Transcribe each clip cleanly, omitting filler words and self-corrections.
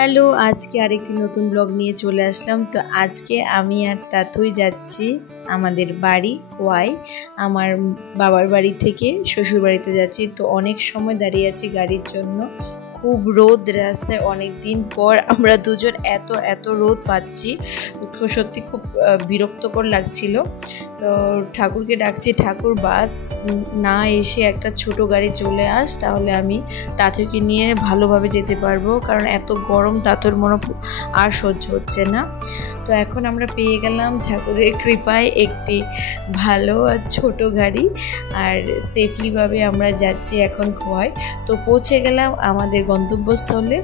Hello, আজকে আরেকটি নতুন ব্লগ নিয়ে চলে আসলাম। তো আজকে আমি আর তাতুই যাচ্ছি আমাদের বাড়ি খোয়াই। আমার বাবার বাড়ি থেকে শ্বশুর বাড়িতে যাচ্ছি। তো অনেক সময় দাঁড়িয়ে আছি গাড়ির জন্য, খুব রোদ রাস্তায়, অনেক দিন পর আমরা দুজন এত রোদ পাচ্ছি, সত্যি খুব বিরক্তকর লাগছিল। তো ঠাকুরকে ডাকছি, ঠাকুর বাস না এসে একটা ছোট গাড়ি চলে আস, তাহলে আমি তাতুকে নিয়ে ভালোভাবে যেতে পারবো, কারণ এত গরম তাতুর মনে আর সহ্য হচ্ছে না। তো এখন আমরা পেয়ে গেলাম ঠাকুরের কৃপায় একটি ভালো আর ছোট গাড়ি, আর সেফলিভাবে আমরা যাচ্ছি এখন খোয়াই। তো পৌঁছে গেলাম আমাদের গন্তব্যস্থলে।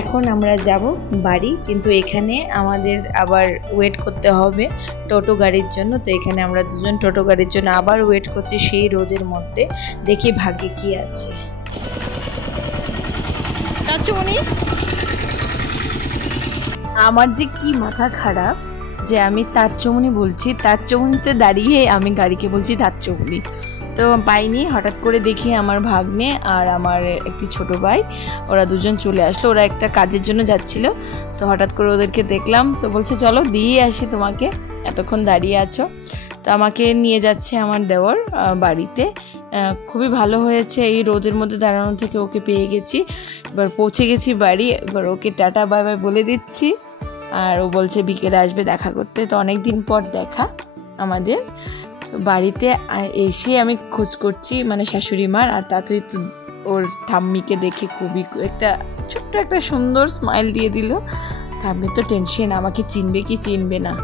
এখন আমরা যাব বাড়ি, কিন্তু এখানে আমাদের আবার ওয়েট করতে হবে টোটো গাড়ির জন্য। তো এখানে আমরা দুজন টোটো গাড়ির জন্য আবার ওয়েট করছি সেই রোদের মধ্যে। দেখি ভাগ্যে কি আছে। আমার যে কি মাথা খারাপ যে আমি তাচ্চমনি বলছি, তাচ্চমনিতে দাঁড়িয়ে আমি গাড়িকে বলছি তাচ্চমনি। তো পাইনি, হঠাৎ করে দেখি আমার ভাগ্নে আর আমার একটি ছোট ভাই, ওরা দুজন চলে আসলো। ওরা একটা কাজের জন্য যাচ্ছিল, তো হঠাৎ করে ওদেরকে দেখলাম, তো বলছে চলো দিয়ে আসি তোমাকে, এতক্ষণ দাঁড়িয়ে আছো। তো আমাকে নিয়ে যাচ্ছে আমার দেওর বাড়িতে। খুবই ভালো হয়েছে, এই রোদের মধ্যে দাঁড়ানো থেকে ওকে পেয়ে গেছি। এবার পৌঁছে গেছি বাড়ি, এবার ওকে টাটা বাই বাই বলে দিচ্ছি। আর ও বলছে বিকেলে আসবে দেখা করতে। তো অনেক দিন পর দেখা আমাদের। তো বাড়িতে এসে আমি খোঁজ করছি, মানে শাশুড়ি মার, আর তাতেই তো ওর ঠাম্মিকে দেখে খুবই একটা ছোট্ট একটা সুন্দর স্মাইল দিয়ে দিল। ঠাম্মি তো টেনশন, আমাকে চিনবে কি চিনবে না।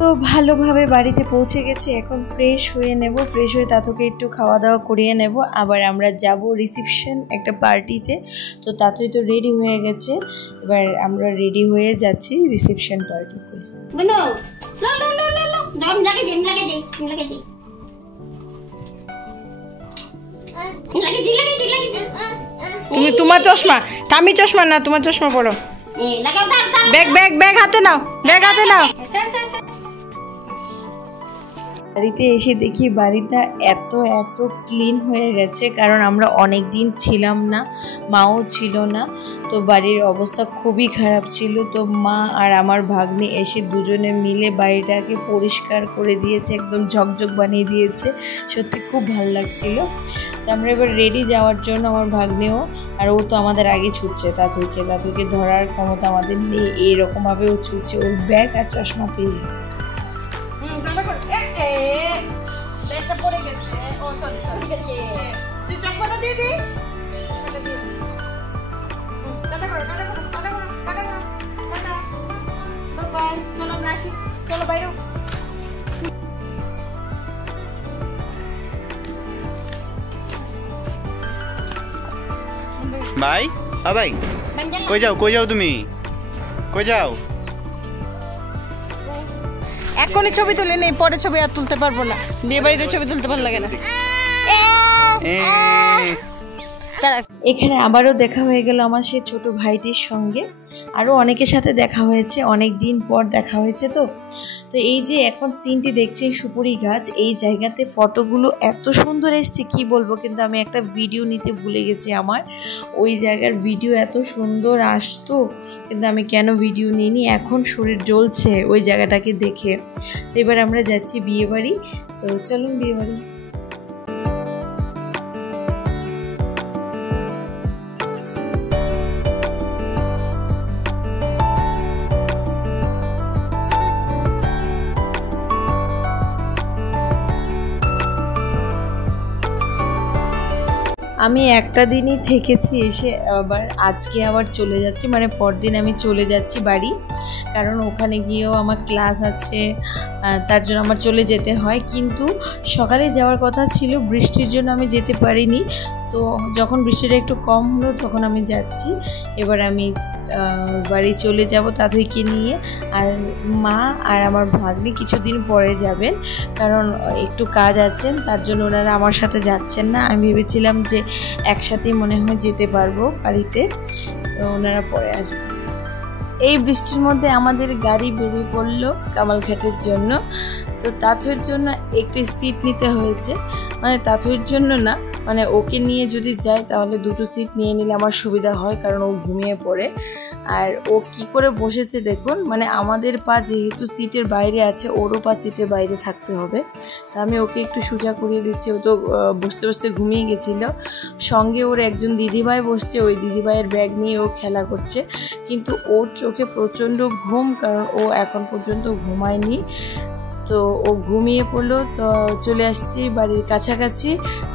তো ভালোভাবে বাড়িতে পৌঁছে গেছি, এখন ফ্রেশ হয়ে নেব, ফ্রেশ হয়ে তাতুকে একটু খাওয়া দাওয়া করিয়ে নেব। আবার আমরা যাব রিসেপশন একটা পার্টিতে। তো তাতুই তো রেডি হয়ে গেছে, এবার আমরা রেডি হয়ে যাচ্ছি রিসেপশন পার্টিতে। তুমি তোমার চশমা, টামি চশমা না, তোমার চশমা পড়ো। ব্যাগ ব্যাগ ব্যাগ হাতে নাও, ব্যাগ হাতে নাও। বাড়িতে এসে দেখি বাড়িটা এত ক্লিন হয়ে গেছে, কারণ আমরা অনেক দিন ছিলাম না, মাও ছিল না। তো বাড়ির অবস্থা খুবই খারাপ ছিল। তো মা আর আমার ভাগ্নি এসে দুজনে মিলে বাড়িটাকে পরিষ্কার করে দিয়েছে, একদম ঝকঝক বানিয়ে দিয়েছে। সত্যি খুব ভালো লাগছিল। তো আমরা এবার রেডি যাওয়ার জন্য, আমার ভাগ্নেও, আর ও তো আমাদের আগে ছুটছে তাতুকে ধরার ক্ষমতা আমাদের নেই, এইরকমভাবে ও ছুটছে ওর ব্যাগ আর চশমা পেয়ে। ভাই ভাই কই যাও তুমি, কই যাও? এখনই ছবি তুলে নেই, পরে ছবি আর তুলতে পারবো না, বিয়ে বাড়িতে ছবি তুলতে ভালো লাগে না। এখানে আবারও দেখা হয়ে গেল আমার সেই ছোট ভাইটির সঙ্গে, আরও অনেকের সাথে দেখা হয়েছে, অনেক দিন পর দেখা হয়েছে। তো এই যে এখন সিনটি দেখছি সুপুরি গাছ, এই জায়গাতে ফটোগুলো এত সুন্দর এসছে কি বলবো, কিন্তু আমি একটা ভিডিও নিতে ভুলে গেছি। আমার ওই জায়গার ভিডিও এত সুন্দর আসতো, কিন্তু আমি কেন ভিডিও নিইনি, এখন শরীর জ্বলছে ওই জায়গাটাকে দেখে। তো এবার আমরা যাচ্ছি বিয়ে বাড়ি। তো চলুন বিয়ে বাড়ি। আমি একটা দিনই থেকেছি, এসে আবার আজকে আবার চলে যাচ্ছি, মানে পরদিন আমি চলে যাচ্ছি বাড়ি, কারণ ওখানে গিয়েও আমার ক্লাস আছে, তার জন্য আমার চলে যেতে হয়। কিন্তু সকালে যাওয়ার কথা ছিল, বৃষ্টির জন্য আমি যেতে পারিনি। তো যখন বৃষ্টিটা একটু কম হলো তখন আমি যাচ্ছি। এবার আমি বাড়ি চলে যাব তাদেরকে নিয়ে, আর মা আর আমার ভাগ্নি কিছুদিন পরে যাবেন, কারণ একটু কাজ আছেন, তার জন্য ওনারা আমার সাথে যাচ্ছেন না। আমি ভেবেছিলাম যে একসাথেই মনে হয় যেতে পারবো বাড়িতে, তো ওনারা পরে আসবেন। এই বৃষ্টির মধ্যে আমাদের গাড়ি বেরিয়ে পড়লো কামালঘাটের জন্য। তো তাথুর জন্য একটি সিট নিতে হয়েছে, মানে তাথুর জন্য না, মানে ওকে নিয়ে যদি যাই তাহলে দুটো সিট নিয়ে নিলে আমার সুবিধা হয়, কারণ ও ঘুমিয়ে পড়ে। আর ও কি করে বসেছে দেখুন, মানে আমাদের পা যেহেতু সিটের বাইরে আছে, ওরও পা সিটের বাইরে থাকতে হবে। তো আমি ওকে একটু সোজা করিয়ে দিচ্ছি, ও তো বসতে বসতে ঘুমিয়ে গেছিলো। সঙ্গে ওর একজন দিদিভাই বসছে, ওই দিদিভাইয়ের ব্যাগ নিয়ে ও খেলা করছে, কিন্তু ওর চোখে প্রচণ্ড ঘুম, কারণ ও এখন পর্যন্ত ঘুমায়নি। তো ও ঘুমিয়ে পড়লো। তো চলে আসছি বাড়ির কাছাকাছি,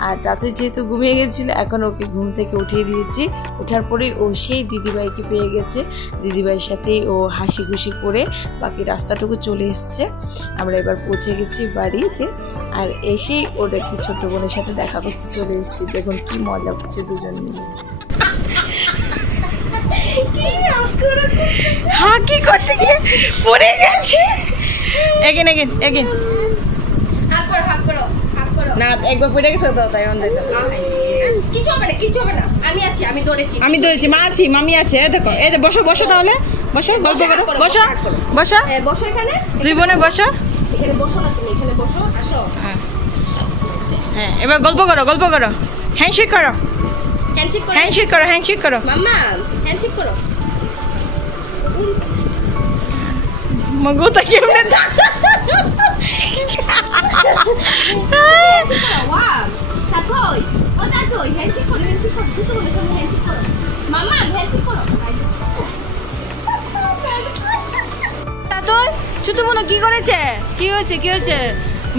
আর তাতে যেহেতু ঘুমিয়ে গেছিলো, এখন ওকে ঘুম থেকে উঠিয়ে দিয়েছি। ওঠার পরেই ও সেই দিদিভাইকে পেয়ে গেছে, দিদিভাইয়ের সাথেই ও হাসি খুশি করে বাকি রাস্তাটুকু চলে এসছে। আমরা এবার পৌঁছে গেছি বাড়িতে, আর এসেই ওর একটি ছোট বোনের সাথে দেখা করতে চলে এসেছি। দেখুন কি মজা করছে দুজন মিলে, হাঁকি করতে গিয়ে পড়ে গেছে। এগেন এগেন এগেন, না একবার পড়ে গেছে তো, তাই কিছু হবে না, কিছু হবে না, আমি আছি, আমি ধরেছি, মা আছি, মামি আছে। দেখো এই বসো বসো, তাহলে বসো, গল্প করো, বসো বসো, বসো এখানে, দুই বোনে বসো, এখানে বসো না, তুমি এখানে বসো, আসো। হ্যাঁ এবার গল্প করো, গল্প করো, হ্যান্ডশেক করো, হ্যান্ডশেক করো, হ্যান্ডশেক করো, হ্যান্ডশেক করো, মাম্মা হ্যান্ডশেক করো। মগুটা কেমনে ওয়াও তাতই, ও তাতই হ্যান্ডশেক করো, হ্যান্ডশেক করো, ছোট বলে তুমি হ্যান্ডশেক করো, মাম্মা হ্যান্ডশেক করো। তাতই ছোট বোন কি করেছে, কি হয়েছে, কি হয়েছে?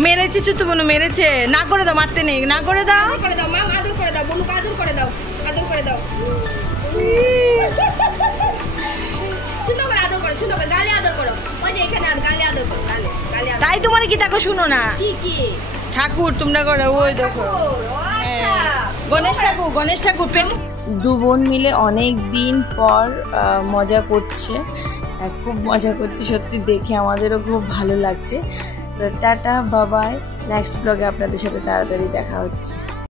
মেরেছে ছোট বোন, মেরেছে। না করে দাও, মারতে নেই, না করে দাও, আদর করে দাও, মা আদর করে দাও, বোনকে আদর করে দাও, আদর করে দাও, সুন্দর করে আদর করো, সুন্দর করে গালে আদর করো, ওই যে এখানে গালে আদর করো, গালে গালে আদর। তাই তোমার কি দেখো, শুনো না, কি কি ঠাকুর তোমরা করো, ওই দেখো গণেশ ঠাকুর, গণেশ ঠাকুর। দু বোন মিলে অনেক দিন পর মজা করছে, খুব মজা করছে সত্যি, দেখে আমাদেরও খুব ভালো লাগছে। সো টাটা, বাবাই, নেক্সট ব্লগে আপনাদের সাথে তাড়াতাড়ি দেখা হচ্ছে।